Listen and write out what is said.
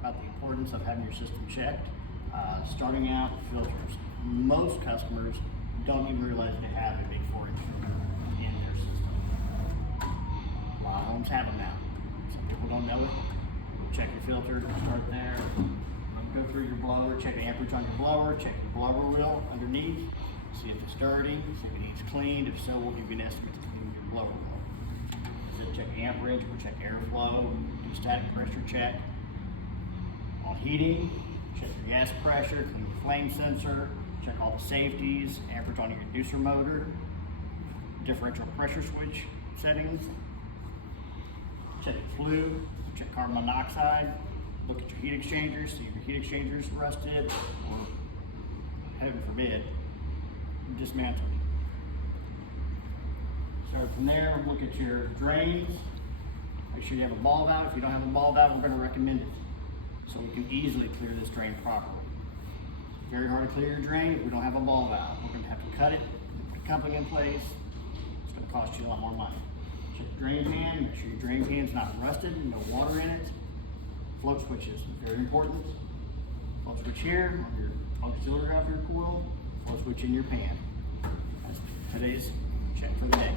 about the importance of having your system checked. Starting out with filters, most customers don't even realize they have a big 4-inch filter in their system. A lot of homes have them now. Some people don't know it. Check your filter, start there. Go through your blower, check the amperage on your blower, check your blower wheel underneath, see if it's dirty, see if it needs cleaned. If so, we'll give you an estimate to clean your blower wheel. So check amperage, we'll check airflow, do static pressure check. On heating, check your gas pressure, clean your flame sensor, check all the safeties, amperage on your inducer motor, differential pressure switch settings, check your fluid, check carbon monoxide, look at your heat exchangers, see if your heat exchangers rusted, or heaven forbid, dismantled. Start from there, look at your drains, make sure you have a ball valve. If you don't have a ball valve, we're going to recommend it, so we can easily clear this drain properly. It's very hard to clear your drain if we don't have a ball valve. We're going to have to cut it, put a coupling in place. It's going to cost you a lot more money. Check the drain pan, make sure your drain pan's not rusted, no water in it. Float switches, very important. Float switch here on your auxiliary outdoor coil, float switch in your pan. That's today's check for the day.